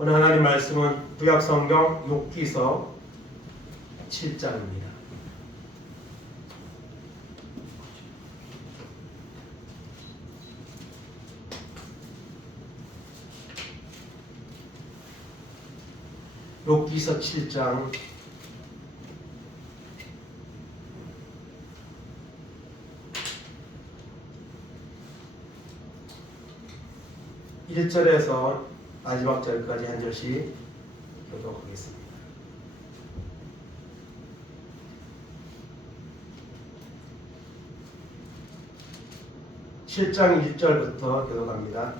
오늘 하나님 말씀은 구약성경 욥기서 7장입니다. 욥기서 7장 1절에서 마지막 절까지 한 절씩 교독하겠습니다. (7장 1절부터) 교독합니다.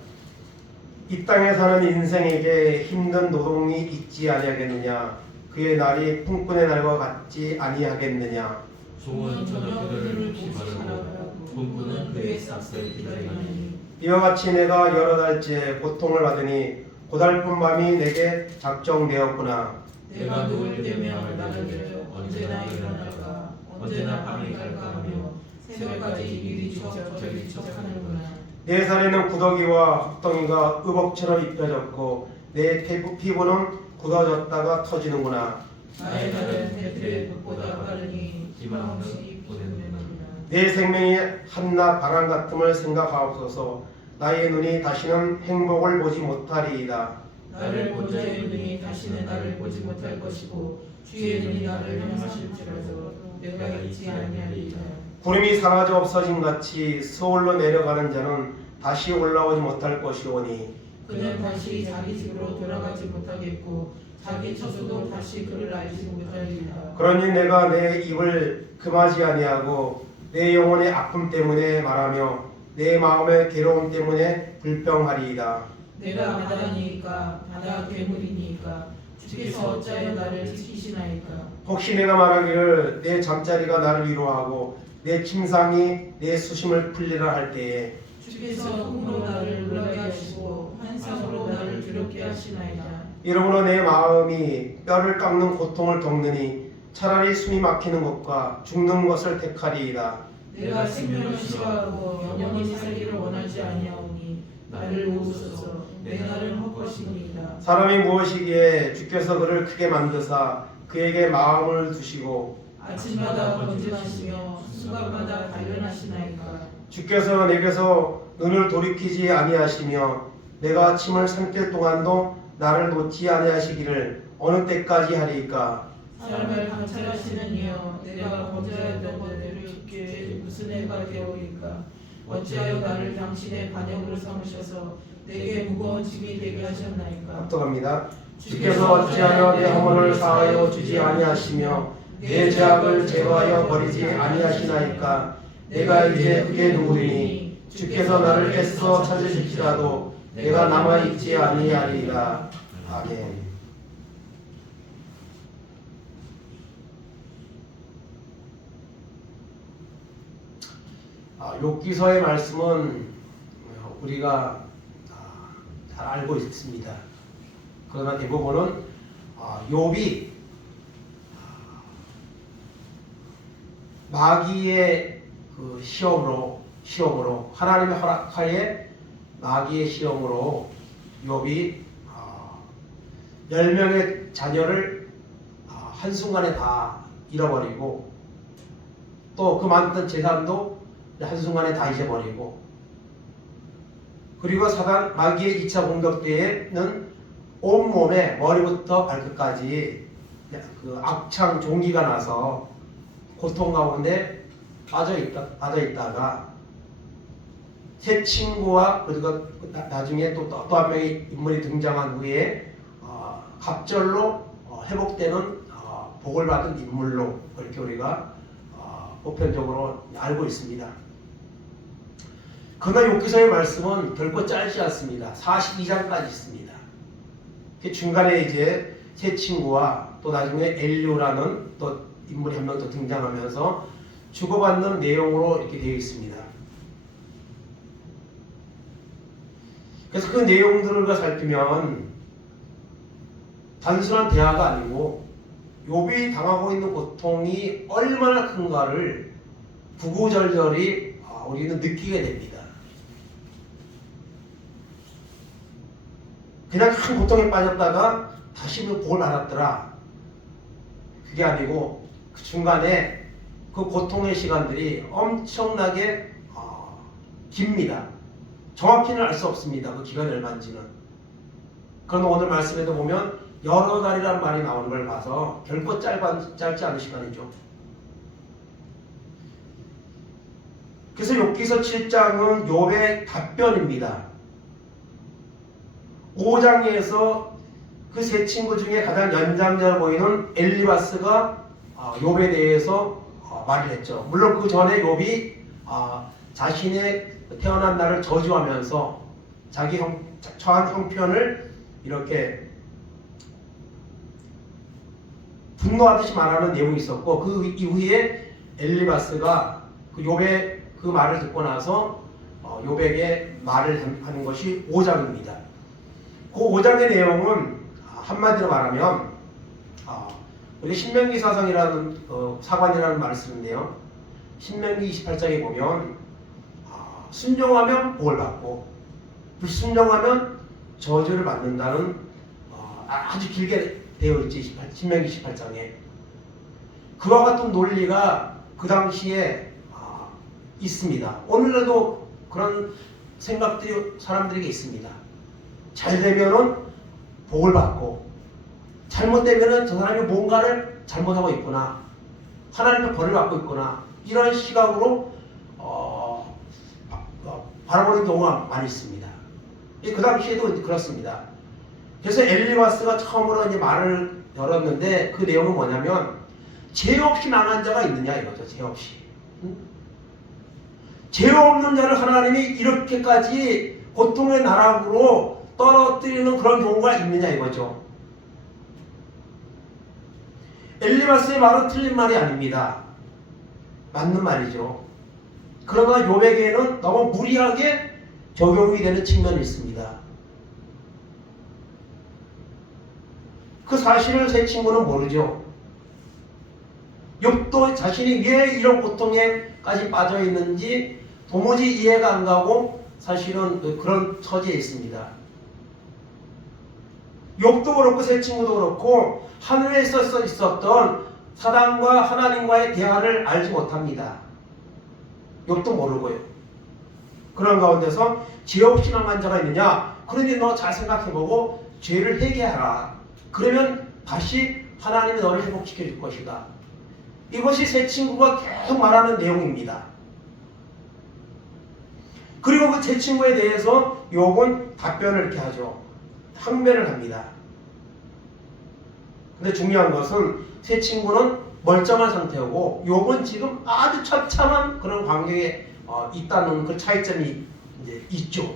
이 땅에 사는 인생에게 힘든 노동이 있지 아니하겠느냐? 그의 날이 풍꾼의 날과 같지 아니하겠느냐? 종은 저녁 그들을 기바르고 풍꾼은 그의 삭슬을 기다리나니 이와 같이 내가 여러 달째 고통을 받으니 고달픈 밤이 내게 작정되었구나. 내가 누울 때면 나를 언제나 일어날까 언제나 밤이 갈까 하며 새벽까지 이리 저리 척하는구나. 내 살에는 구더기와 흙덩이가 의복처럼 입혀졌고 내 피부는 굳어졌다가 터지는구나. 나의 날은 해뜰의 빛보다 빠르니 희망 없이 보내는구나. 내 생명이 한낮 바람 같음을 생각하옵소서. 나의 눈이 다시는 행복을 보지 못하리이다. 나를 본 자의 눈이 다시는 나를 보지 못할 것이고 주의 눈이 나를 향하실지라도 내가 잊지 아니하리이다. 구름이 사라져 없어진 같이 서울로 내려가는 자는 다시 올라오지 못할 것이오니 그는 다시 자기 집으로 돌아가지 못하겠고 자기 처소도 다시 그를 알지 못하리이다. 그러니 내가 내 입을 금하지 아니하고 내 영혼의 아픔 때문에 말하며 내 마음의 괴로움 때문에 불평하리이다. 내가 바다니까 바다 괴물이니까 주께서 어찌하여 나를 지키시나이까. 혹시 내가 말하기를 내 잠자리가 나를 위로하고 내 침상이 내 수심을 풀리라 할 때에 주께서 꿈으로 나를 놀라게 하시고 환상으로 나를 두렵게 하시나이다. 이러므로 내 마음이 뼈를 깎는 고통을 겪느니 차라리 숨이 막히는 것과 죽는 것을 택하리이다. 내가 생명을 싫어하고 영원히 살기를 원하지 아니하오니 나를 도우소서. 내 날은 헛것이니이다. 사람이 무엇이기에 주께서 그를 크게 만드사 그에게 마음을 두시고 아침마다 건진하시며 순간마다 단련하시나이까. 주께서 내게서 눈을 돌이키지 아니하시며 내가 침을 삼킬 동안도 나를 놓지 아니하시기를 어느 때까지 하리이까. 사람을 감찰하시는 이여 내가 범죄하였던 것들을 주께 무슨 해가 되오리까. 어찌하여 나를 당신의 반역으로 삼으셔서 내게 무거운 짐이 되게 하셨나이까. 합독합니다. 주께서 어찌하여 내 허물을 사하여 주지 아니하시며 내 죄악을 제거하여 버리지 아니하시나이까. 내가 이제 흙에 누우리니 주께서 나를 애써 찾으실지라도 내가 남아있지 아니하리이다. 아멘. 욥기서의 말씀은 우리가 잘 알고 있습니다. 그러나 대부분은 욥이 마귀의 그 시험으로 하나님의 허락하에 마귀의 시험으로 욥이 10명의 자녀를 한순간에 다 잃어버리고 또 그 많던 재산도 한순간에 다 잊어버리고 그리고 사단 마귀의 2차 공격 때에는 온몸에 머리부터 발끝까지 그 악창 종기가 나서 고통 가운데 빠져있다가 새 친구와 그리고 나중에 또 한 명의 인물이 등장한 후에 갑절로 회복되는 복을 받은 인물로 그렇게 우리가 보편적으로 알고 있습니다. 그러나 욥기서의 말씀은 결코 짧지 않습니다. 42장까지 있습니다. 그 중간에 이제 새 친구와 또 나중에 엘리오라는 또 인물이 한 명 더 등장하면서 주고받는 내용으로 이렇게 되어 있습니다. 그래서 그 내용들을 살피면 단순한 대화가 아니고 욥이 당하고 있는 고통이 얼마나 큰가를 구구절절히 우리는 느끼게 됩니다. 그냥 큰 고통에 빠졌다가 다시 그 복을 받았더라. 그게 아니고 그 중간에 그 고통의 시간들이 엄청나게 깁니다. 정확히는 알 수 없습니다. 그 기간이 얼마인지는. 그러나 오늘 말씀에도 보면 여러 달이라는 말이 나오는 걸 봐서 결코 짧지 않은 시간이죠. 그래서 욥기서 7장은 욥의 답변입니다. 5장에서 그 세 친구 중에 가장 연장자로 보이는 엘리바스가 욥에 대해서 말을 했죠. 물론 그 전에 욥이 자신의 태어난 날을 저주하면서 자기 처한 형편을 이렇게 분노하듯이 말하는 내용이 있었고, 그 이후에 엘리바스가 그 욥의 그 말을 듣고 나서 욥에게 말을 하는 것이 5장입니다. 그 5장의 내용은 한마디로 말하면 우리 신명기 사상이라는 사관이라는 말을 쓰는데요. 신명기 28장에 보면 순종하면 복을 받고 불순종하면 저주를 받는다는 아주 길게 되어 있지, 신명기 28장에. 그와 같은 논리가 그 당시에 있습니다. 오늘날도 그런 생각들이 사람들에게 있습니다. 잘 되면은 복을 받고 잘못되면은 저 사람이 뭔가를 잘못하고 있구나, 하나님의 벌을 받고 있구나, 이런 시각으로 바라보는 경우가 많이 있습니다. 그 당시에도 그렇습니다. 그래서 엘리바스가 처음으로 이제 말을 열었는데 그 내용은 뭐냐면 죄 없이 망한 자가 있느냐 이거죠. 죄 없이. 죄 없는 자를 하나님이 이렇게까지 고통의 나락으로 떨어뜨리는 그런 경우가 있느냐 이거죠. 엘리바스의 말은 틀린 말이 아닙니다. 맞는 말이죠. 그러나 욥에게는 너무 무리하게 적용이 되는 측면이 있습니다. 그 사실을 세 친구는 모르죠. 욥도 자신이 왜 이런 고통에까지 빠져 있는지 도무지 이해가 안 가고 사실은 그런 처지에 있습니다. 욥도 그렇고 세 친구도 그렇고 하늘에 있었던 사단과 하나님과의 대화를 알지 못합니다. 욥도 모르고요. 그런 가운데서 죄 없이 망한 자가 있느냐? 그러니 너 잘 생각해보고 죄를 회개하라. 그러면 다시 하나님이 너를 회복시켜 줄 것이다. 이것이 세 친구가 계속 말하는 내용입니다. 그리고 그 세 친구에 대해서 욥은 답변을 이렇게 하죠. 항변을 합니다. 근데 중요한 것은 세 친구는 멀쩡한 상태고 욥은 지금 아주 처참한 그런 관계에 있다는 그 차이점이 이제 있죠.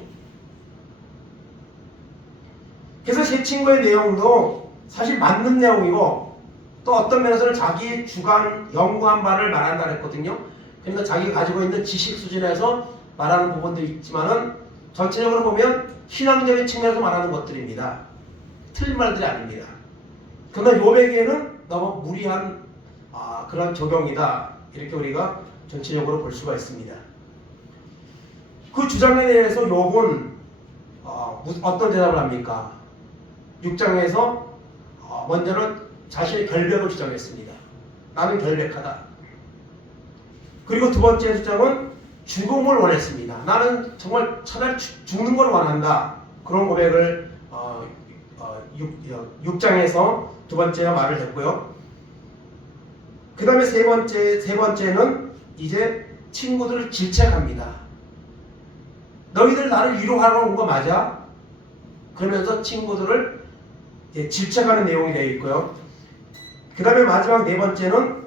그래서 세 친구의 내용도 사실 맞는 내용이고 또 어떤 면에서는 자기 주관 연구한 바를 말한다 했거든요. 그러니까 자기가 가지고 있는 지식 수준에서 말하는 부분도 있지만은 전체적으로 보면 신앙적인 측면에서 말하는 것들입니다. 틀린 말들이 아닙니다. 그러나 욥에게는 너무 무리한 그런 적용이다. 이렇게 우리가 전체적으로 볼 수가 있습니다. 그 주장에 대해서 욥은 어떤 대답을 합니까? 6장에서 먼저는 자신의 결백을 주장했습니다. 나는 결백하다. 그리고 두 번째 주장은 죽음을 원했습니다. 나는 정말 차라리 죽는 걸 원한다. 그런 고백을 6장에서 두 번째가 말을 했고요. 그 다음에 세 번째는 이제 친구들을 질책합니다. 너희들 나를 위로하러 온 거 맞아? 그러면서 친구들을 질책하는 내용이 되어 있고요. 그 다음에 마지막 네 번째는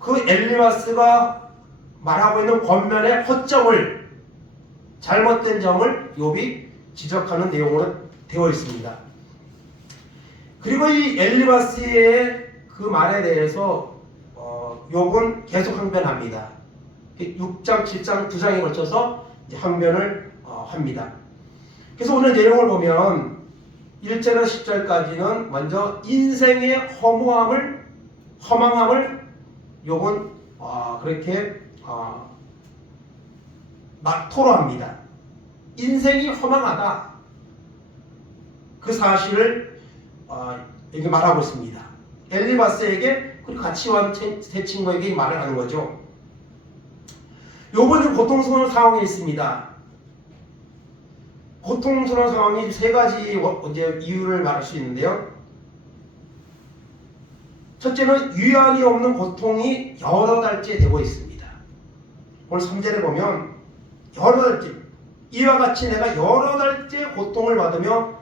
그 엘리바스가 말하고 있는 권면의 허점을, 잘못된 점을 욥이 지적하는 내용으로 되어 있습니다. 그리고 이 엘리바스의 그 말에 대해서 욥은 계속 항변합니다. 6장, 7장, 9장에 걸쳐서 항변을 합니다. 그래서 오늘 내용을 보면 1절에서 10절까지는 먼저 인생의 허망함을 욥은 그렇게 막 토로합니다. 인생이 허망하다. 그 사실을 여기 말하고 있습니다. 엘리바스에게 그리고 같이 온 세 친구에게 말을 하는 거죠. 요번 좀 고통스러운 상황이 있습니다. 고통스러운 상황이 세 가지 이제 이유를 말할 수 있는데요. 첫째는 유한이 없는 고통이 여러 달째 되고 있습니다. 오늘 3절에 보면 여러 달째, 이와 같이 내가 여러 달째 고통을 받으며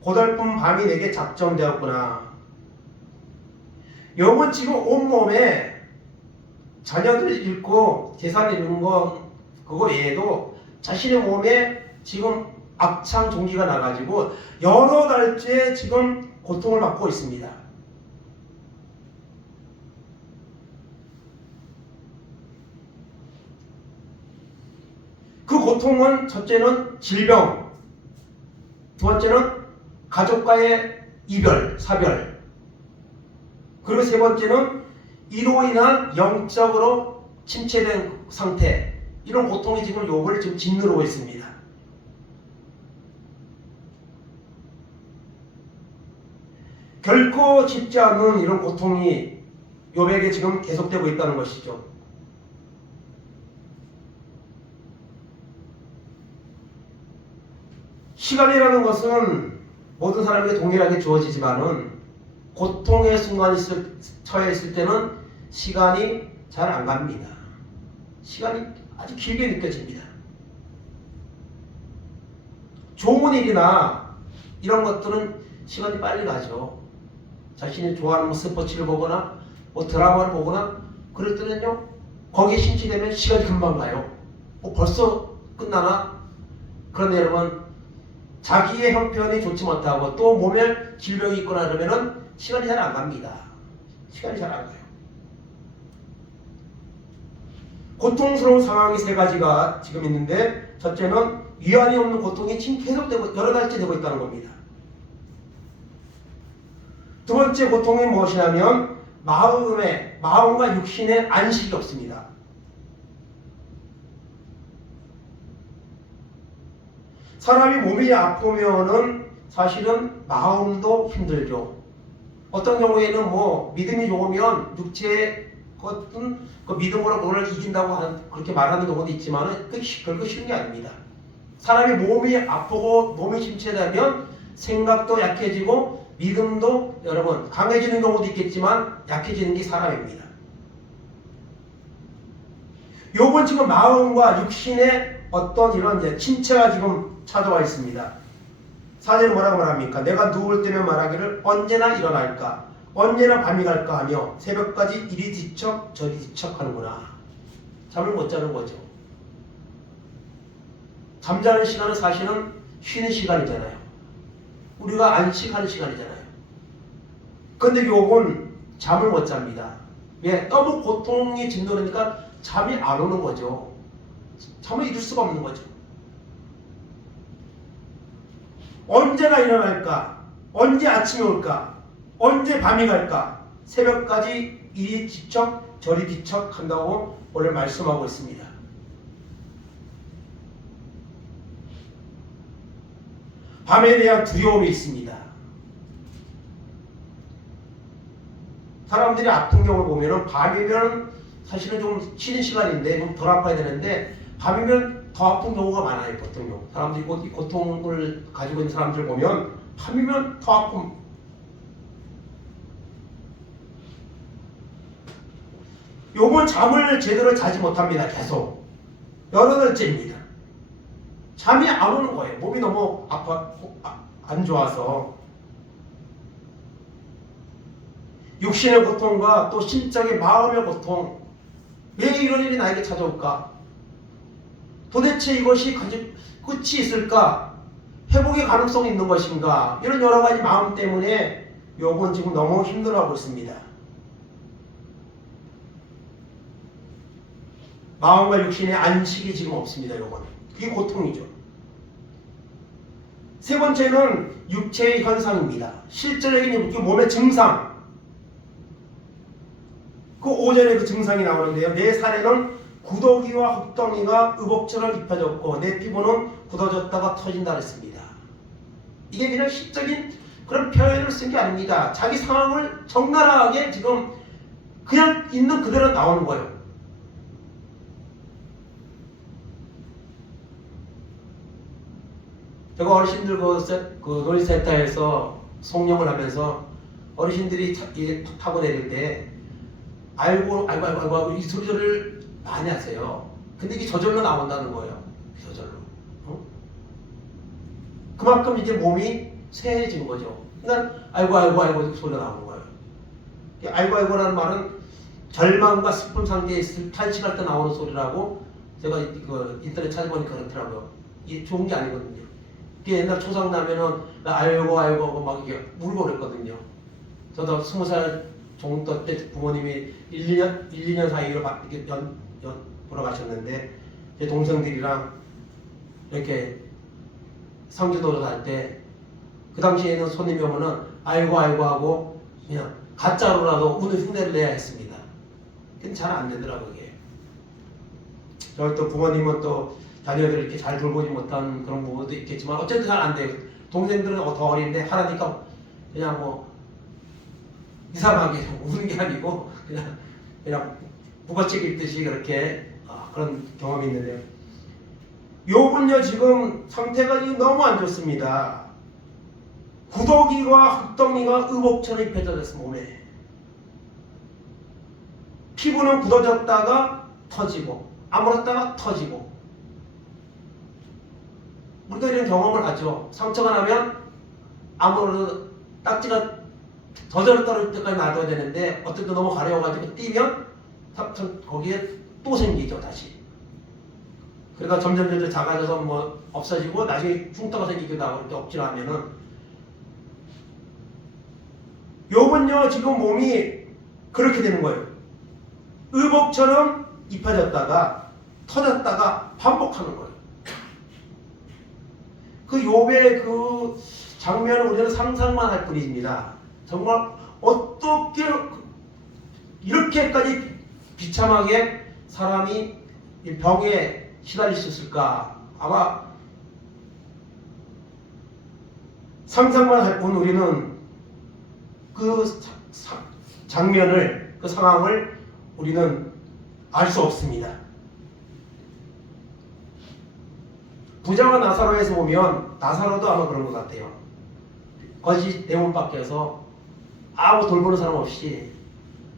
고달픈 밤이 내게 작정되었구나. 영은 지금 온몸에 자녀들 잃고 재산 잃은 거 그거 외에도 자신의 몸에 지금 악창 종기가 나가지고 여러 달째 지금 고통을 받고 있습니다. 그 고통은 첫째는 질병, 두 번째는 가족과의 이별, 사별, 그리고 세 번째는 이로 인한 영적으로 침체된 상태, 이런 고통이 지금 욥을 지금 짓누르고 있습니다. 결코 쉽지 않은 이런 고통이 욥에게 지금 계속되고 있다는 것이죠. 시간이라는 것은 모든 사람에게 동일하게 주어지지만은 고통의 순간이 처해 있을 때는 시간이 잘 안 갑니다. 시간이 아주 길게 느껴집니다. 좋은 일이나 이런 것들은 시간이 빨리 가죠. 자신이 좋아하는 스포츠를 보거나 드라마를 보거나 그럴 때는요, 거기에 심취되면 시간이 금방 가요. 벌써 끝나나? 그런데 여러분, 자기의 형편이 좋지 못하고 또 몸에 질병이 있거나 그러면은 시간이 잘 안 갑니다. 시간이 잘 안 가요. 고통스러운 상황이 세 가지가 지금 있는데, 첫째는 위안이 없는 고통이 지금 계속되고 여러 달째 되고 있다는 겁니다. 두 번째 고통이 무엇이냐면 마음과 육신의 안식이 없습니다. 사람이 몸이 아프면은 사실은 마음도 힘들죠. 어떤 경우에는 믿음이 좋으면 육체의 것은 그 믿음으로 그걸 이긴다고 그렇게 말하는 경우도 있지만은 그렇게 쉬운 게 아닙니다. 사람이 몸이 아프고 몸이 침체되면 생각도 약해지고 믿음도 여러분 강해지는 경우도 있겠지만 약해지는 게 사람입니다. 요번 지금 마음과 육신의 어떤 이런 이제 침체가 지금 찾아와 있습니다. 사제는 뭐라고 말합니까? 내가 누울 때면 말하기를 언제나 일어날까, 언제나 밤이 갈까 하며 새벽까지 이리 뒤척 저리 뒤척 하는구나. 잠을 못 자는 거죠. 잠자는 시간은 사실은 쉬는 시간이잖아요. 우리가 안식하는 시간이잖아요. 그런데 욥은 잠을 못 잡니다. 왜? 너무 고통이 진도니까 잠이 안 오는 거죠. 잠을 이룰 수가 없는 거죠. 언제나 일어날까? 언제 아침이 올까? 언제 밤이 갈까? 새벽까지 이리 뒤척 저리 뒤척 한다고 오늘 말씀하고 있습니다. 밤에 대한 두려움이 있습니다. 사람들이 아픈 경우를 보면은 밤이면 사실은 좀 쉬는 시간인데 좀 덜 아파야 되는데 밤이면 더 아픈 경우가 많아요. 보통요. 사람들이 고통을 가지고 있는 사람들 보면 밤이면 더 아픔. 요번 잠을 제대로 자지 못합니다. 계속 여러 달째입니다. 잠이 안 오는 거예요. 몸이 너무 안 좋아서. 육신의 고통과 또 신적인 마음의 고통. 왜 이런 일이 나에게 찾아올까? 도대체 이것이 끝이 있을까? 회복의 가능성이 있는 것인가? 이런 여러 가지 마음 때문에 욥은 지금 너무 힘들어하고 있습니다. 마음과 육신의 안식이 지금 없습니다. 욥은. 그게 고통이죠. 세 번째는 육체의 현상입니다. 실제적인 몸의 증상. 그 5절에 그 증상이 나오는데요. 내 살에는 구더기와 흙덩이가 의복처럼 입혀졌고 내 피부는 굳어졌다가 터진다 그랬습니다. 이게 그냥 시적인 그런 표현을 쓴 게 아닙니다. 자기 상황을 적나라하게 지금 그냥 있는 그대로 나오는 거예요. 제가 어르신들 그 놀이센터에서 송령을 하면서 어르신들이 타고 내릴 때 아이고 이 소리를 많이 하세요. 근데 이게 저절로 나온다는 거예요. 저절로. 그만큼 이제 몸이 쇠해진 거죠. 그러니까 아이고 소리가 나오는 거예요. 아이고라는 말은 절망과 슬픔 상태에 있을 탄식할 때 나오는 소리라고 제가 그 인터넷 찾아보니까 그렇더라고요. 이게 좋은 게 아니거든요. 이게 옛날 초상 나면은 아이고 막 이게 울고 그랬거든요. 저도 20살 정도 때 부모님이 1, 2년 사이로 이렇게 돌아가셨는데 제 동생들이랑 이렇게 상주도로 갈 때 그 당시에는 손님이 오면은 아이고 하고 그냥 가짜로라도 오늘 흉내를 내야 했습니다. 근데 잘 안 되더라고요. 그게. 저희 또 부모님은 또 자녀들을 이렇게 잘 돌보지 못한 그런 부분도 있겠지만 어쨌든 잘 안 돼요. 동생들은 더 어린데 하라니까 그냥 뭐 이상하게 우는 게 아니고 그냥 북어책 읽듯이 그렇게 그런 경험이 있는데요. 요분요 지금 상태가 너무 안 좋습니다. 구더기와 흙덩이가 의복처럼 입혀졌어 몸에. 피부는 굳어졌다가 터지고 아물었다가 터지고. 우리가 이런 경험을 하죠. 상처가 나면 아무래도 딱지가 저절로 떨어질 때까지 놔둬야 되는데 어쨌든 너무 가려워가지고 뛰면 거기에 또 생기죠 다시. 그러다 점점 작아져서 뭐 없어지고 나중에 흉터가 생기기도 하고 이렇게 억지로하면은 요번요 지금 몸이 그렇게 되는 거예요. 의복처럼 입혀졌다가 터졌다가 반복하는 거예요. 그 욥의 그 장면을 우리는 상상만 할 뿐입니다. 정말 어떻게 이렇게까지 비참하게 사람이 병에 시달릴 수 있을까? 아마 상상만 할 뿐 우리는 그 장면을, 그 상황을 우리는 알 수 없습니다. 부자와 나사로에서 보면 나사로도 아마 그런 것 같아요. 거짓 대문 밖에서 아무 돌보는 사람 없이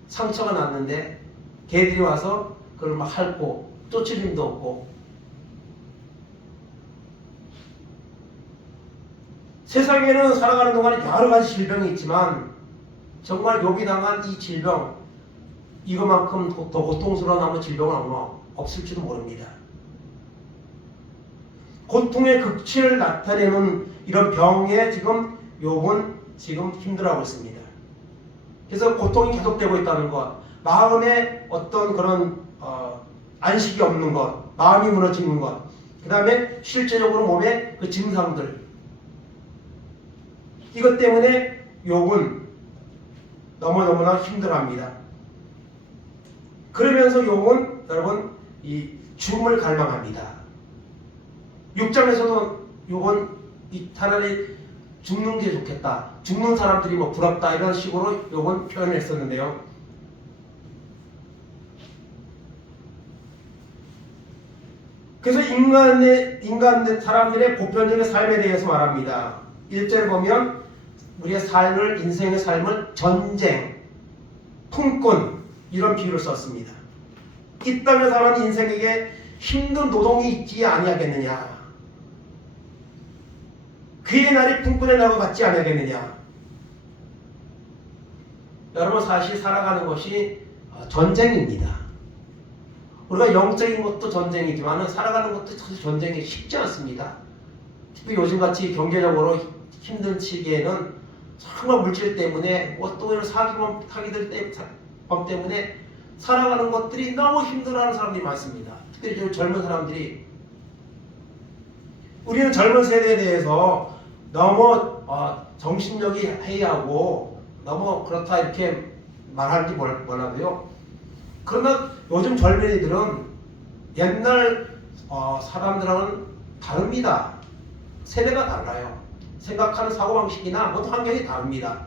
상처가 났는데 개들이 와서 그걸 막 핥고 쫓을 힘도 없고 세상에는 살아가는 동안에 여러 가지 질병이 있지만 정말 욥이 당한 이 질병 이거만큼 더 고통스러운 아무 질병은 아마 없을지도 모릅니다. 고통의 극치를 나타내는 이런 병에 지금 욥은 지금 힘들어하고 있습니다. 그래서 고통이 계속되고 있다는 것, 마음에 어떤 그런 안식이 없는 것, 마음이 무너지는 것, 그 다음에 실제적으로 몸의 그 증상들, 이것 때문에 욥은 너무너무나 힘들어합니다. 그러면서 욥은 여러분 이 죽음을 갈망합니다. 6장에서도 욥은 차라리 죽는 게 좋겠다, 죽는 사람들이 뭐 부럽다 이런 식으로 욥은 표현을 했었는데요. 그래서 인간들 사람들의 보편적인 삶에 대해서 말합니다. 1절에 보면 우리의 삶을, 인생의 삶을 전쟁, 품꾼 이런 비유를 썼습니다. 이 땅에 사는 인생에게 힘든 노동이 있지 아니하겠느냐, 그의 날이 품꾼의 날과 같지 아니하겠느냐. 여러분 사실 살아가는 것이 전쟁입니다. 우리가 영적인 것도 전쟁이지만 살아가는 것도 사실 전쟁이 쉽지 않습니다. 특히 요즘같이 경제적으로 힘든 시기에는 정말 물질 때문에 또 이런 사기들 때문에 살아가는 것들이 너무 힘들어하는 사람들이 많습니다. 특히 젊은 사람들이. 우리는 젊은 세대에 대해서 너무 정신력이 해이하고 너무 그렇다 이렇게 말하는지 몰라도요. 그러나 요즘 젊은이들은 옛날 사람들하고는 다릅니다. 세대가 달라요. 생각하는 사고방식이나 모든 환경이 다릅니다.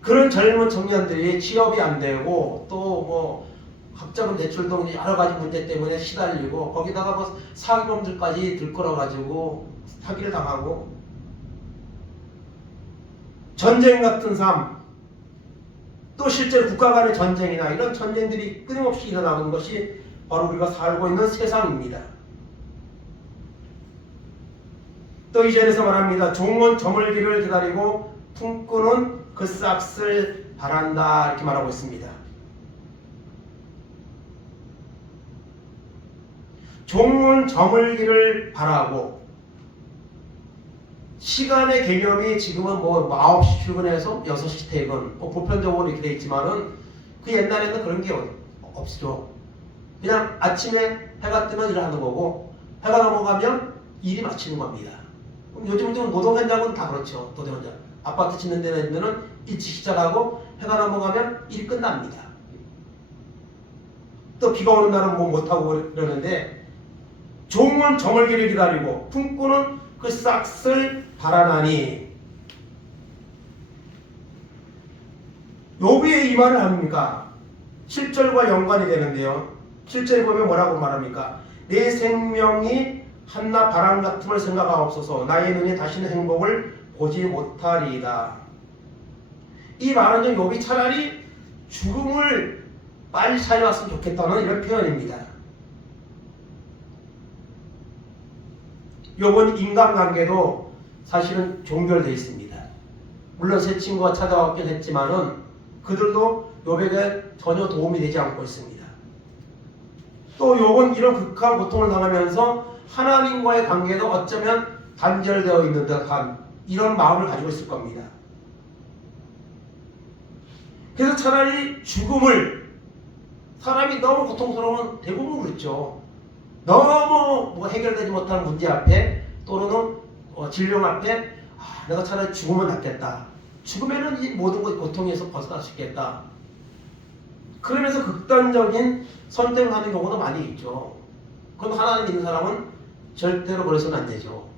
그런 젊은 청년들이 취업이 안 되고 또 뭐 학자금 대출 등 여러 가지 문제 때문에 시달리고 거기다가 뭐 사기범들까지 들끓어가지고 사기를 당하고 전쟁 같은 삶, 또 실제로 국가 간의 전쟁이나 이런 전쟁들이 끊임없이 일어나는 것이 바로 우리가 살고 있는 세상입니다. 또 이 절에서 말합니다. 종은 저물기를 기다리고 품꾼은 그 싹을 바란다 이렇게 말하고 있습니다. 종은 저물기를 바라고 시간의 개념이 지금은 뭐 9시 출근해서 6시 퇴근 보편적으로 이렇게 돼 있지만은 그 옛날에는 그런 게 없죠. 그냥 아침에 해가 뜨면 일을 하는 거고 해가 넘어가면 일이 마치는 겁니다. 요즘 노동 현장은 다 그렇죠. 노동 현장. 아파트 짓는 데는 일찍 시작하고 해가 넘어가면 일이 끝납니다. 또 비가 오는 날은 뭐 못하고 그러는데 종은 저물기를 기다리고 품꾼은 그 싹을 바라나니 욥이 이 말을 합니까? 7절과 연관이 되는데요. 7절에 보면 뭐라고 말합니까? 내 생명이 한낱 바람 같음을 생각하옵소서 나의 눈이 다시는 행복을 보지 못하리이다. 이 말은 욥이 차라리 죽음을 빨리 찾아왔으면 좋겠다는 이런 표현입니다. 욥은 인간관계도 사실은 종결되어 있습니다. 물론 새 친구가 찾아왔긴 했지만은 그들도 욥에게 전혀 도움이 되지 않고 있습니다. 또 욥은 이런 극한 고통을 당하면서 하나님과의 관계도 어쩌면 단절되어 있는 듯한 이런 마음을 가지고 있을 겁니다. 그래서 차라리 죽음을 사람이 너무 고통스러우면 대부분 그렇죠. 너무 뭐 해결되지 못하는 문제 앞에 또는 질병 앞에 내가 차라리 죽으면 낫겠다. 죽으면은 이 모든 것 고통에서 벗어날 수 있겠다. 그러면서 극단적인 선택을 하는 경우도 많이 있죠. 그럼 하나님 믿는 사람은 절대로 그래서는 안 되죠.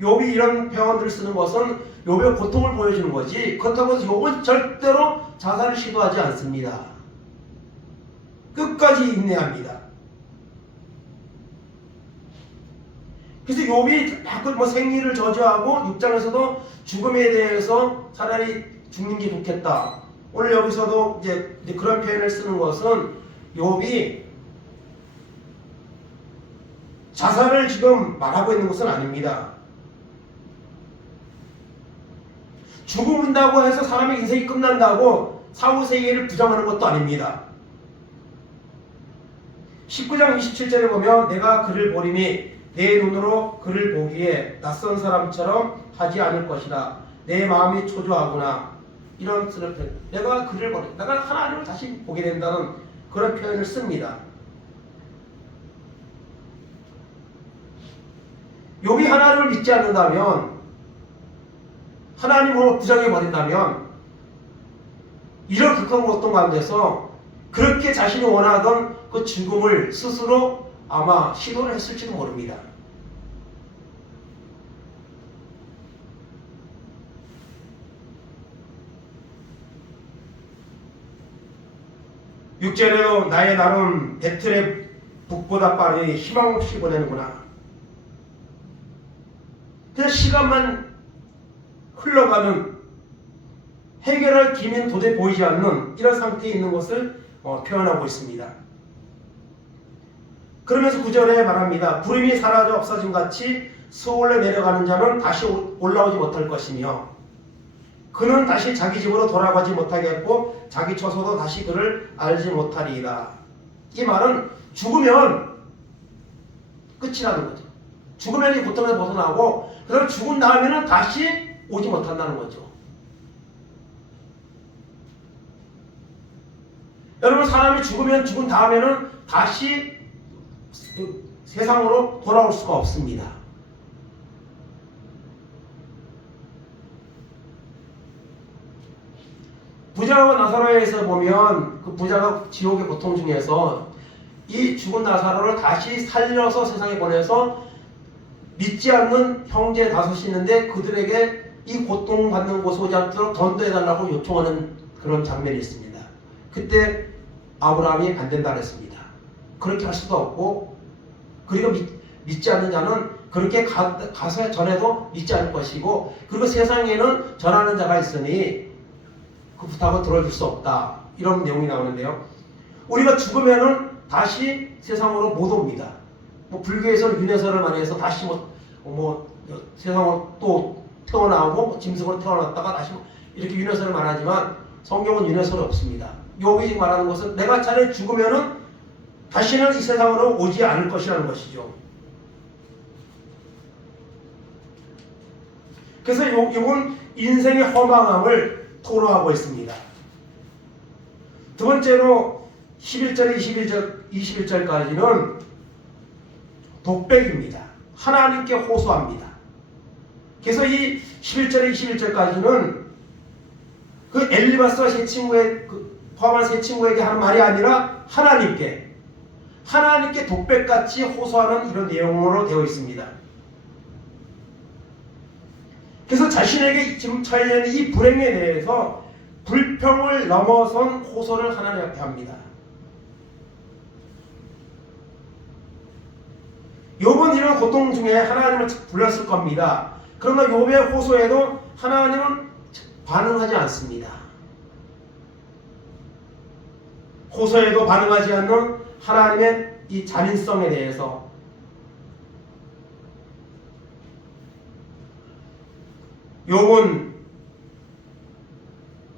욥이 이런 표현들을 쓰는 것은 욥의 고통을 보여주는 거지 그렇다고 해서 욥은 절대로 자살을 시도하지 않습니다. 끝까지 인내합니다. 그래서 욥이 자꾸 뭐 생리를 저주하고 6장에서도 죽음에 대해서 차라리 죽는 게 좋겠다. 오늘 여기서도 이제 그런 표현을 쓰는 것은 욥이 자살을 지금 말하고 있는 것은 아닙니다. 죽는다고 해서 사람의 인생이 끝난다고 사후세계를 부정하는 것도 아닙니다. 19장 27절에 보면 내가 그를 보리니 내 눈으로 그를 보기에 낯선 사람처럼 하지 않을 것이다. 내 마음이 초조하구나. 이런 뜻을 내가 그를 보리. 내가 하나님을 다시 보게 된다는 그런 표현을 씁니다. 욥이 하나님을 믿지 않는다면 하나님을 부정해 버린다면 이런 극한 고통 가운데서 그렇게 자신이 원하던 그 죽음을 스스로 아마 시도를 했을지도 모릅니다. 육절에도 나의 날은 배틀의 북보다 빠르니 희망 없이 보내는구나. 그냥 시간만 흘러가는 해결할 기미는 도저히 보이지 않는 이런 상태에 있는 것을 표현하고 있습니다. 그러면서 9절에 말합니다. 구름이 사라져 없어진 같이 수월에 내려가는 자는 다시 올라오지 못할 것이며 그는 다시 자기 집으로 돌아가지 못하겠고 자기 처소도 다시 그를 알지 못하리이다. 이 말은 죽으면 끝이라는 거죠. 죽으면 이 고통에서 벗어나고 그럼 죽은 다음에는 다시 오지 못한다는 거죠. 여러분 사람이 죽으면 죽은 다음에는 다시 세상으로 돌아올 수가 없습니다. 부자와 나사로에서 보면 그 부자가 지옥의 고통 중에서 이 죽은 나사로를 다시 살려서 세상에 보내서 믿지 않는 형제 다섯이 있는데 그들에게 이 고통받는 곳에 오지 않도록 전도해달라고 요청하는 그런 장면이 있습니다. 그때 아브라함이 안 된다 그랬습니다. 그렇게 할 수도 없고, 그리고 믿지 않는 자는 그렇게 가서 전해도 믿지 않을 것이고, 그리고 세상에는 전하는 자가 있으니 그 부탁을 들어줄 수 없다, 이런 내용이 나오는데요. 우리가 죽으면은 다시 세상으로 못 옵니다. 뭐 불교에서는 윤회설을 많이 해서 다시 세상으로 또 태어나고 짐승으로 태어났다가 다시 이렇게 윤회설을 말하지만 성경은 윤회설이 없습니다. 욥이 말하는 것은 내가 차라리 죽으면은 다시는 이 세상으로 오지 않을 것이라는 것이죠. 그래서 욥은 인생의 허망함을 토로하고 있습니다. 두 번째로 11절에 21절까지는 독백입니다. 하나님께 호소합니다. 그래서 이 11절에 21절까지는 그 엘리바스와 세 친구의 포함한 세 친구에게 하는 말이 아니라 하나님께 독백같이 호소하는 이런 내용으로 되어 있습니다. 그래서 자신에게 지금 처해 있는 이 불행에 대해서 불평을 넘어선 호소를 하나님 앞에 합니다. 욥은 이런 고통 중에 하나님을 불렀을 겁니다. 그러나 욥의 호소에도 하나님은 반응하지 않습니다. 호소에도 반응하지 않는 하나님의 이 잔인성에 대해서 욥은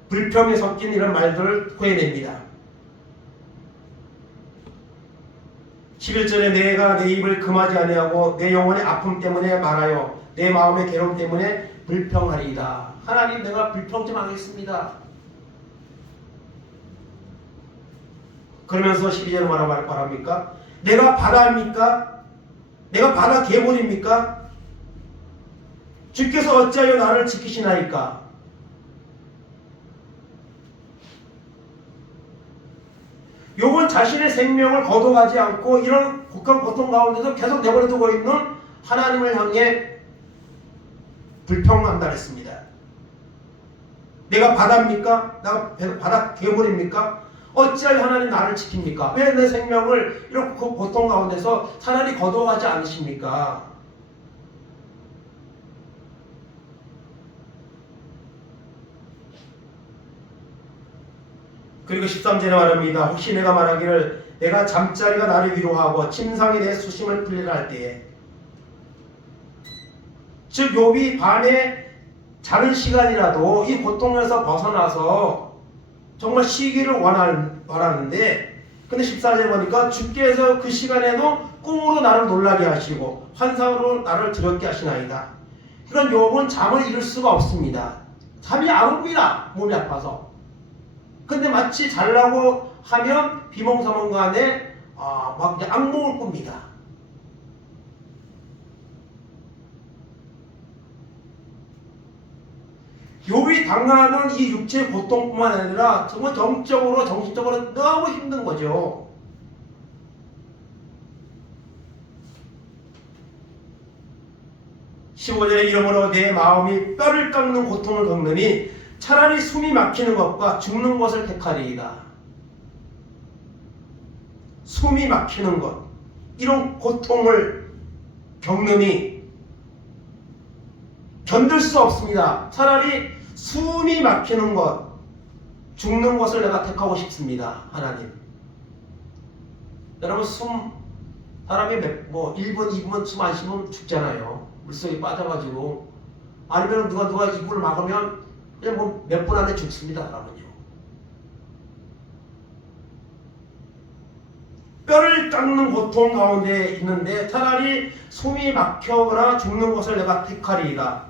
불평에 섞인 이런 말들을 토해냅니다. 11절에 내가 내 입을 금하지 아니하고 내 영혼의 아픔 때문에 말하여 내 마음의 괴로움 때문에 불평하리이다. 하나님, 내가 불평 좀 하겠습니다. 그러면서 12절에 말합니까? 내가 바다입니까? 내가 바다 괴물입니까? 주께서 어찌하여 나를 지키시나이까? 욥은 자신의 생명을 거둬가지 않고 이런 극한 고통 가운데서 계속 내버려 두고 있는 하나님을 향해 불평한다 했습니다. 내가 바다입니까? 내가 바다 괴물입니까? 어찌하여 하나님 나를 지킵니까? 왜 내 생명을 이런 고통 가운데서 차라리 거둬가지 않으십니까? 그리고 13절에 말합니다. 혹시 내가 말하기를 내가 잠자리가 나를 위로하고 침상에 내 수심을 풀리라 할 때에, 즉 욥이 밤에 자는 시간이라도 이 고통에서 벗어나서 정말 쉬기를 원하는데, 근데 14절에 보니까 주께서 그 시간에도 꿈으로 나를 놀라게 하시고 환상으로 나를 두렵게 하시나이다. 그런 욥은 잠을 이룰 수가 없습니다. 잠이 안 옵니다. 몸이 아파서. 근데 마치 자려고 하면 비몽사몽간에 막 악몽을 꿉니다. 욥이 당하는 이 육체의 고통뿐만 아니라 정말 정적으로 정신적으로 너무 힘든 거죠. (15절에) 이러므로 내 마음이 뼈를 깎는 고통을 겪느니 차라리 숨이 막히는 것과 죽는 것을 택하리이다. 숨이 막히는 것, 이런 고통을 겪느니 견딜 수 없습니다. 차라리 숨이 막히는 것, 죽는 것을 내가 택하고 싶습니다. 하나님. 여러분, 사람이 1분, 2분 숨 안 쉬면 죽잖아요. 물속에 빠져가지고. 아니면 누가 입을 막으면 그냥 몇 분 안에 죽습니다. 사람은요. 뼈를 깎는 고통 가운데 있는데 차라리 숨이 막혀거나 죽는 것을 내가 택하리이다.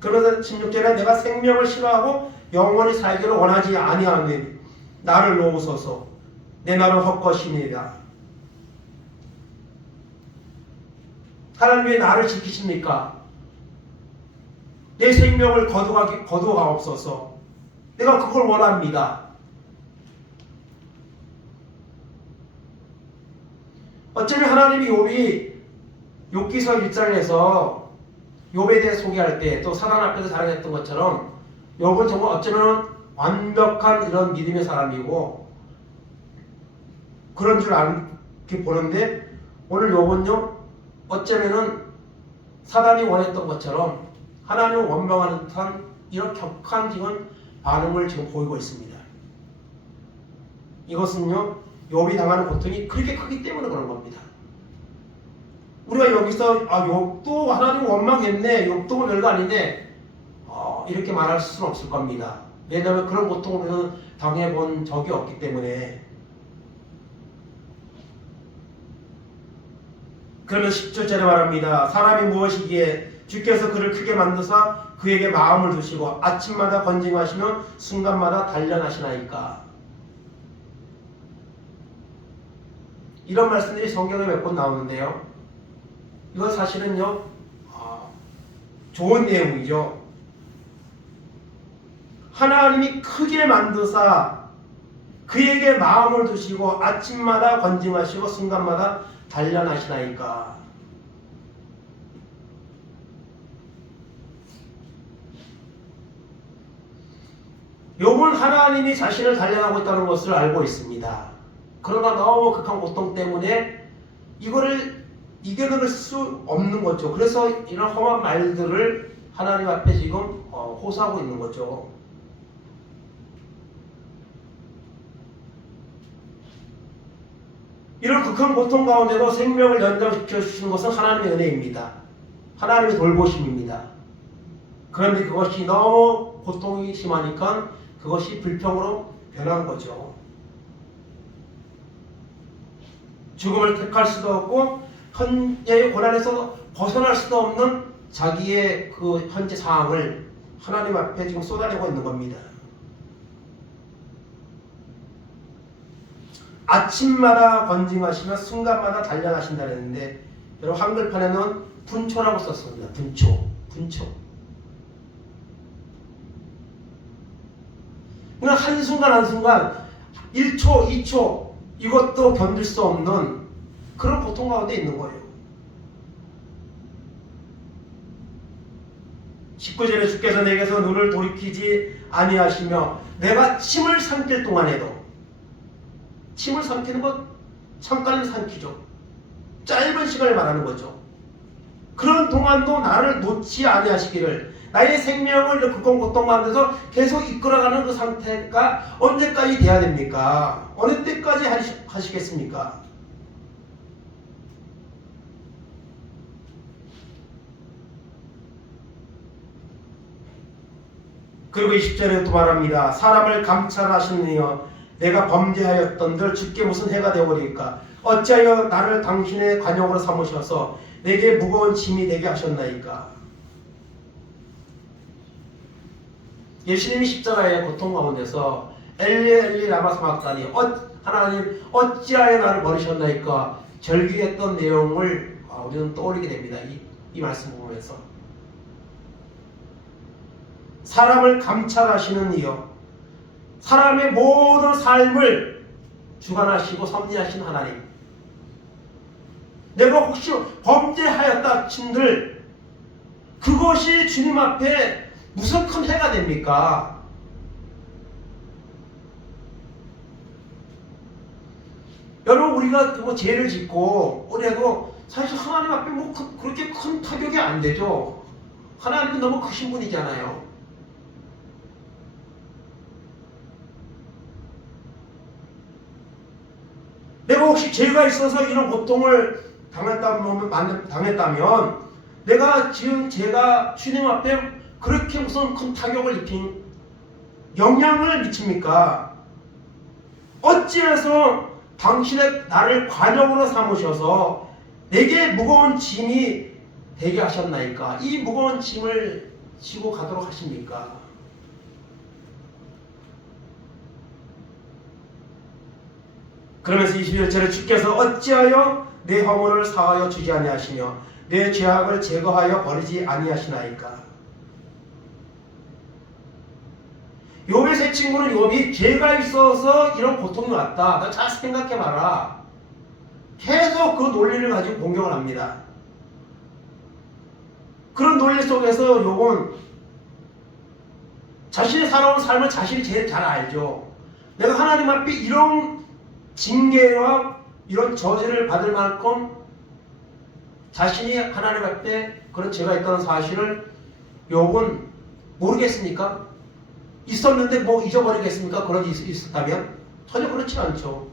그러면서 16절에 내가 생명을 싫어하고 영원히 살기를 원하지 아니하니 나를 놓으소서. 내 날은 헛것이니이다. 하나님 왜 나를 지키십니까? 내 생명을 거두어가옵소서. 내가 그걸 원합니다. 어쩌면 하나님이 욥기서 1장에서 욥에 대해 소개할 때 또 사단 앞에서 자랑했던 것처럼 욥은 정말 어쩌면 완벽한 이런 믿음의 사람이고 그런 줄 이렇게 보는데 오늘 욥은요 어쩌면은 사단이 원했던 것처럼 하나님을 원망하는 듯한 이런 격한 지금 반응을 지금 보이고 있습니다. 이것은요 욥이 당하는 고통이 그렇게 크기 때문에 그런 겁니다. 우리가 여기서 욥도 하나님 원망했네, 욥도 별거 아닌데 이렇게 말할 수는 없을 겁니다. 왜냐하면 그런 고통을 우리는 당해본 적이 없기 때문에. 그러면 10절에 말합니다. 사람이 무엇이기에 주께서 그를 크게 만드사 그에게 마음을 두시고 아침마다 건징하시며 순간마다 단련하시나이까. 이런 말씀들이 성경에 몇 번 나오는데요. 이건 사실은요 좋은 내용이죠. 하나님이 크게 만드사 그에게 마음을 두시고 아침마다 건징하시고 순간마다 단련하시나이까. 욥은 하나님이 자신을 단련하고 있다는 것을 알고 있습니다. 그러나 너무 극한 고통 때문에 이거를 이겨낼 수 없는 거죠. 그래서 이런 험한 말들을 하나님 앞에 지금 호소하고 있는 거죠. 이런 극한 고통 가운데도 생명을 연장시켜 주시는 것은 하나님의 은혜입니다. 하나님의 돌보심입니다. 그런데 그것이 너무 고통이 심하니까 그것이 불평으로 변한 거죠. 죽음을 택할 수도 없고 현재의 고난에서 벗어날 수도 없는 자기의 그 현재 상황을 하나님 앞에 지금 쏟아내고 있는 겁니다. 아침마다 건징하시며 순간마다 단련하신다 그랬는데 여러분 한글판에는 분초라고 썼습니다. 분초. 그냥 한순간 한순간 1초 2초 이것도 견딜 수 없는 그런 고통 가운데 있는 거예요. 19절에 주께서 내게서 눈을 돌이키지 아니하시며 내가 침을 삼킬 동안에도 침을 삼키는 것 잠깐 삼키죠. 짧은 시간을 말하는 거죠. 그런 동안도 나를 놓지 아니하시기를 나의 생명을 극한 고통 가운데서 계속 이끌어가는 그 상태가 언제까지 돼야 됩니까? 어느 때까지 하시겠습니까? 그리고 20절에 또 말합니다. 사람을 감찰하시는 이여 내가 범죄하였던들 주께 무슨 해가 되오리까? 어찌하여 나를 당신의 관용으로 삼으셔서 내게 무거운 짐이 되게 하셨나이까? 예수님이 십자가의 고통 가운데서 엘리 엘리 라마 사박다니 하나님 어찌하여 나를 버리셨나이까 절규했던 내용을 우리는 떠올리게 됩니다. 이 말씀 보면서 사람을 감찰하시는 이여 사람의 모든 삶을 주관하시고 섭리하신 하나님, 내가 혹시 범죄하였다 친들 그것이 주님 앞에 무슨 큰 해가 됩니까? 여러분 우리가 뭐 죄를 짓고 그래도 사실 하나님 앞에 뭐 그렇게 큰 타격이 안 되죠. 하나님은 너무 크신 분이잖아요. 내가 혹시 죄가 있어서 이런 고통을 당했다면 내가 지금 제가 주님 앞에 그렇게 무슨 큰 타격을 입힌 영향을 미칩니까? 어찌해서 당신의 나를 관용으로 삼으셔서 내게 무거운 짐이 되게 하셨나이까? 이 무거운 짐을 지고 가도록 하십니까? 그러면서 21절에 주께서 어찌하여 내 허물을 사하여 주지 아니하시며 내 죄악을 제거하여 버리지 아니하시나이까? 욥의 세 친구는 욥이 죄가 있어서 이런 고통이 왔다. 너 잘 생각해봐라. 계속 그 논리를 가지고 공격을 합니다. 그런 논리 속에서 욥은 자신이 살아온 삶을 자신이 제일 잘 알죠. 내가 하나님 앞에 이런 징계와 이런 저주를 받을 만큼 자신이 하나님 앞에 그런 죄가 있다는 사실을 욥은 모르겠습니까? 있었는데 뭐 잊어버리겠습니까? 그런 일이 있었다면? 전혀 그렇지 않죠.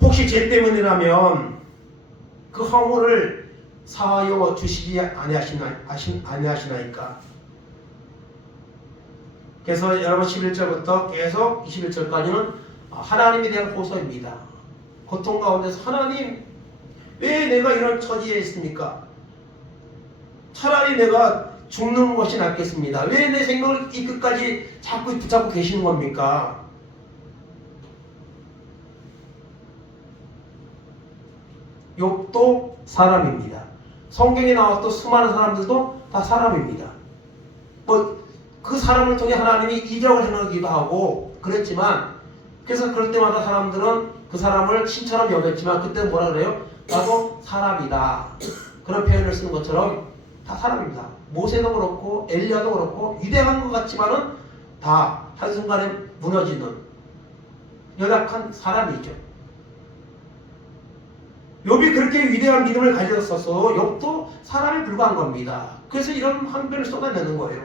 혹시 죄 때문이라면 그 허물을 사하여 주시지 아니하시나이까. 그래서 여러분 11절부터 계속 21절까지는 하나님에 대한 호소입니다. 고통 가운데서 하나님 왜 내가 이런 처지에 있습니까? 차라리 내가 죽는 것이 낫겠습니다. 왜 내 생명을 이 끝까지 자꾸 붙잡고 계시는 겁니까? 욥도 사람입니다. 성경에 나왔던 수많은 사람들도 다 사람입니다. 그 사람을 통해 하나님이 이적을 행하기도 하고 그랬지만, 그래서 그럴 때마다 사람들은 그 사람을 신처럼 여겼지만 그때 뭐라 그래요? 나도 사람이다. 그런 표현을 쓰는 것처럼 다 사람입니다. 모세도 그렇고 엘리야도 그렇고 위대한 것 같지만은 다 한순간에 무너지는 연약한 사람이죠. 욥이 그렇게 위대한 믿음을 가졌어서 욥도 사람에 불과한 겁니다. 그래서 이런 한편을 쏟아내는 거예요.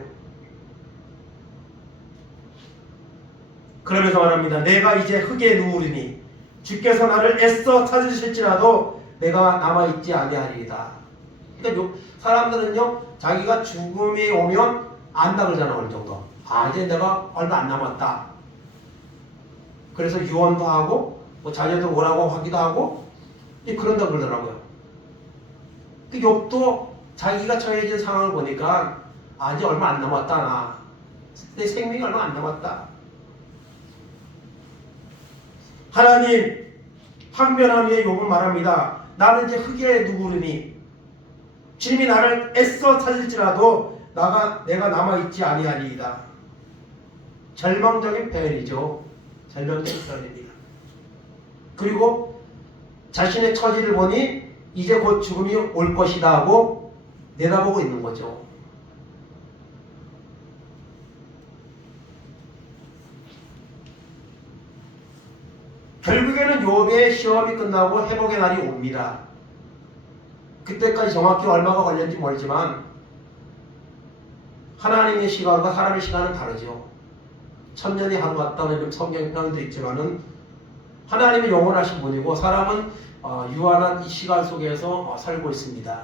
그러면서 말합니다. 내가 이제 흙에 누우리니 주께서 나를 애써 찾으실지라도 내가 남아있지 아니하리이다. 그러니까 사람들은요, 자기가 죽음이 오면 안다 그러잖아. 어느 정도. 이제 내가 얼마 안 남았다. 그래서 유언도 하고 뭐 자녀들 오라고 하기도 하고 그런다고 그러더라고요. 그 욥도 자기가 처해진 상황을 보니까 이제 얼마 안 남았다. 내 생명이 얼마 안 남았다. 하나님 항변한 후에 욥은 말합니다. 나는 이제 흙에 누구르니 주님이 나를 애써 찾을지라도 내가 남아있지 아니하리이다. 절망적인 표현이죠. 절망적인 표현입니다. 그리고 자신의 처지를 보니 이제 곧 죽음이 올 것이다 하고 내다보고 있는 거죠. 결국에는 욥의 시험이 끝나고 회복의 날이 옵니다. 그때까지 정확히 얼마가 걸렸는지 모르지만 하나님의 시간과 사람의 시간은 다르죠. 천년이 하루 같다는 성경편도 있지만은 하나님은 영원하신 분이고 사람은 유한한 이 시간 속에서 살고 있습니다.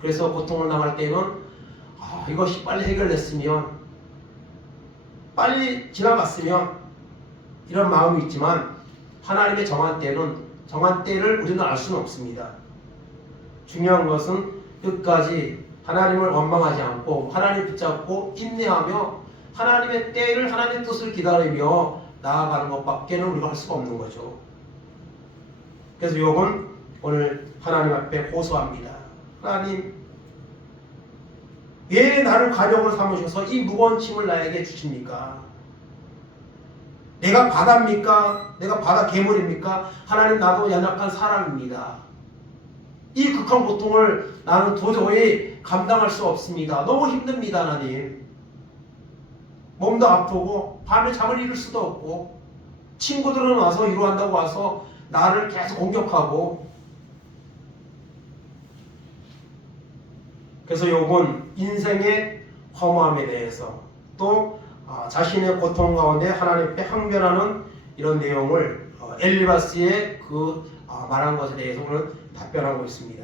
그래서 고통을 당할 때는 이것이 빨리 해결됐으면, 빨리 지나갔으면 이런 마음이 있지만 하나님의 정한 때를 우리는 알 수는 없습니다. 중요한 것은 끝까지 하나님을 원망하지 않고 하나님 붙잡고 인내하며 하나님의 때를, 하나님의 뜻을 기다리며 나아가는 것밖에는 우리가 할 수가 없는 거죠. 그래서 욥은 오늘 하나님 앞에 호소합니다. 하나님, 왜 나를 관역으로 삼으셔서 이 무거운 짐을 나에게 주십니까? 내가 바다입니까? 내가 바다 괴물입니까? 하나님, 나도 연약한 사람입니다. 이 극한 고통을 나는 도저히 감당할 수 없습니다. 너무 힘듭니다. 하나님, 몸도 아프고 밤에 잠을 이룰 수도 없고 친구들은 와서 위로한다고 와서 나를 계속 공격하고. 그래서 욥은 인생의 허무함에 대해서 또 자신의 고통 가운데 하나님 앞에 항변하는 이런 내용을 엘리바스의 말한 것에 대해서 오늘 답변하고 있습니다.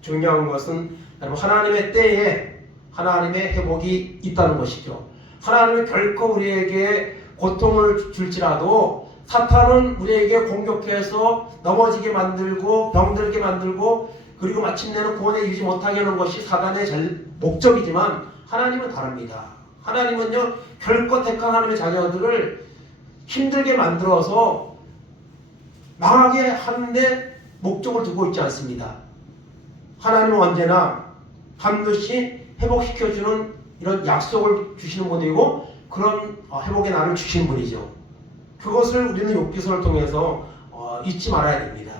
중요한 것은 여러분, 하나님의 때에 하나님의 회복이 있다는 것이죠. 하나님은 결코 우리에게 고통을 줄지라도 사탄은 우리에게 공격해서 넘어지게 만들고 병들게 만들고 그리고 마침내는 구원에 이르지 못하게 하는 것이 사단의 목적이지만 하나님은 다릅니다. 하나님은요, 결코 택한 하나님의 자녀들을 힘들게 만들어서 망하게 하는데 목적을 두고 있지 않습니다. 하나님은 언제나 반드시 회복시켜주는 이런 약속을 주시는 분이고 그런 회복의 날을 주시는 분이죠. 그것을 우리는 욥기서를 통해서 잊지 말아야 됩니다.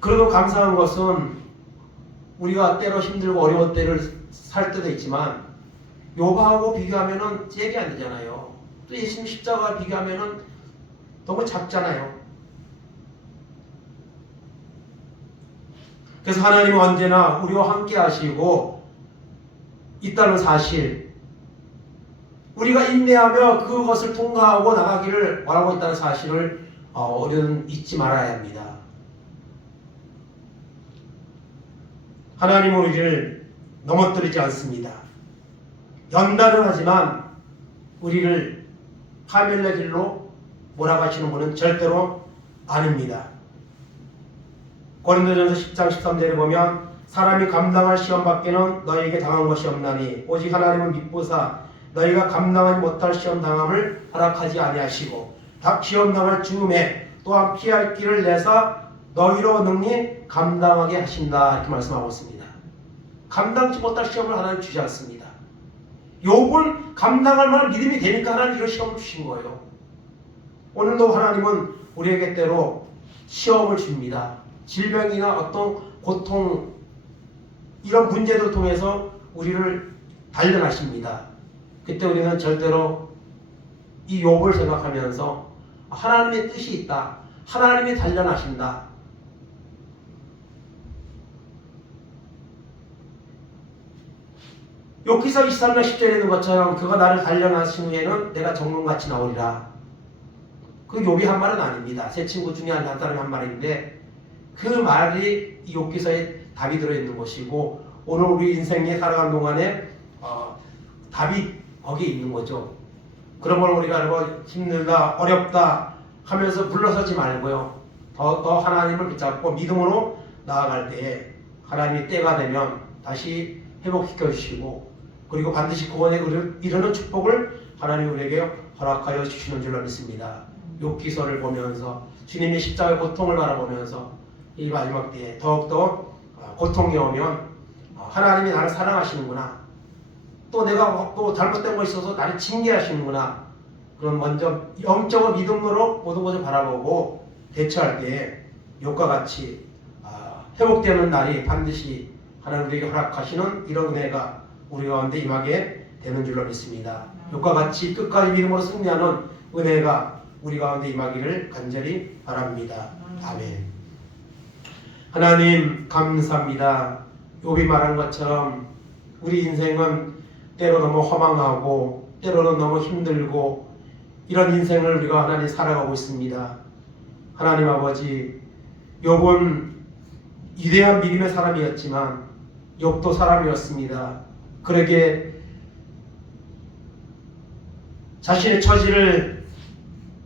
그래도 감사한 것은 우리가 때로 힘들고 어려운 때를 살 때도 있지만 욥하고 비교하면은 잽이 안 되잖아요. 또 예수님 십자가와 비교하면은 너무 작잖아요. 그래서 하나님은 언제나 우리와 함께 하시고 있다는 사실, 우리가 인내하며 그것을 통과하고 나가기를 원하고 있다는 사실을 우리는 잊지 말아야 합니다. 하나님은 우리를 넘어뜨리지 않습니다. 연단은 하지만 우리를 파멸의 길로 몰아가시는 분은 절대로 아닙니다. 고린도전서 10장 13절에 보면 사람이 감당할 시험 밖에는 너희에게 당한 것이 없나니 오직 하나님은 미쁘사 너희가 감당하지 못할 시험 당함을 허락하지 아니하시고 다 시험 당할 즈음에 또한 피할 길을 내사 너희로 능히 감당하게 하신다 이렇게 말씀하고 있습니다. 감당치 못할 시험을 하나님 주지 않습니다. 욥은 감당할 만한 믿음이 되니까 하나님 이런 시험을 주신 거예요. 오늘도 하나님은 우리에게 때로 시험을 줍니다. 질병이나 어떤 고통 이런 문제를 통해서 우리를 단련하십니다. 그때 우리는 절대로 이 욥을 생각하면서 하나님의 뜻이 있다. 하나님이 단련하신다. 욥기서 23장 10절에 있는 것처럼 그가 나를 단련하신 후에는 내가 정금같이 나오리라. 그 욥이 한 말은 아닙니다. 세 친구 중에 한 사람이 한 말인데 그 말이 이 욥기서에 답이 들어있는 것이고 오늘 우리 인생에 살아가는 동안에 답이 거기에 있는 거죠. 그러므로 우리가 힘들다 어렵다 하면서 물러서지 말고요. 더 하나님을 붙잡고 믿음으로 나아갈 때에 하나님이 때가 되면 다시 회복시켜 주시고 그리고 반드시 구원에 이르는 축복을 하나님이 우리에게 허락하여 주시는 줄로 믿습니다. 욥기서를 보면서 주님의 십자가의 고통을 바라보면서 이 마지막 때에 더욱더 고통이 오면 하나님이 나를 사랑하시는구나. 또 내가 또 잘못된 거 있어서 나를 징계하시는구나. 그럼 먼저 영적인 믿음으로 모든 것을 바라보고 대처할 때에 욥과 같이 회복되는 날이 반드시 하나님 우리에게 허락하시는 이런 은혜가 우리 가운데 임하게 되는 줄로 믿습니다. 욥과 같이 끝까지 믿음으로 승리하는 은혜가 우리 가운데 임하기를 간절히 바랍니다. 아멘. 하나님 감사합니다. 욥이 말한 것처럼 우리 인생은 때로 너무 허망하고 때로는 너무 힘들고 이런 인생을 우리가 하나님 살아가고 있습니다. 하나님 아버지, 욥은 위대한 믿음의 사람이었지만 욥도 사람이었습니다. 그러게 자신의 처지를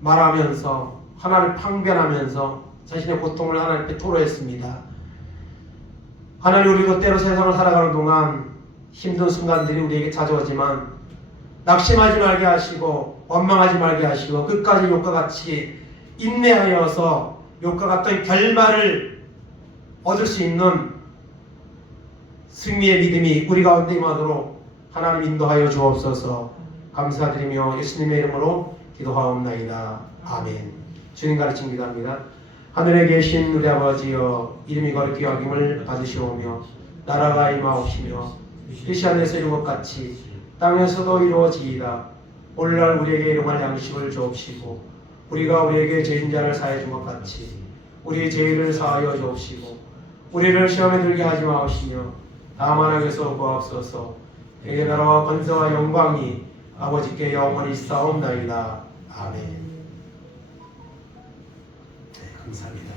말하면서 하나님을 항변하면서 자신의 고통을 하나님께 토로했습니다. 하나님, 우리도 때로 세상을 살아가는 동안 힘든 순간들이 우리에게 찾아오지만 낙심하지 말게 하시고 원망하지 말게 하시고 끝까지 욥과 같이 인내하여서 욥과 같은 결말을 얻을 수 있는 승리의 믿음이 우리 가운데 임하도록 하나님 인도하여 주옵소서. 감사드리며 예수님의 이름으로 기도하옵나이다. 아멘. 주님 가르침 기도합니다. 하늘에 계신 우리 아버지여, 이름이 거룩히 여김을 받으시오며 나라가 임하옵시며 뜻이 하늘에서 이룬 것 같이 땅에서도 이루어지이다. 오늘날 우리에게 일용할 양식을 주옵시고 우리가 우리에게 죄인 자를 사해 준 것 같이 우리의 죄를 사하여 주옵시고 우리를 시험에 들게 하지 마옵시며 다만 악에서 구하옵소서. 내게 나라와 권세와 영광이 아버지께 영원히 있사옵나이다. 아멘. 네, 감사합니다.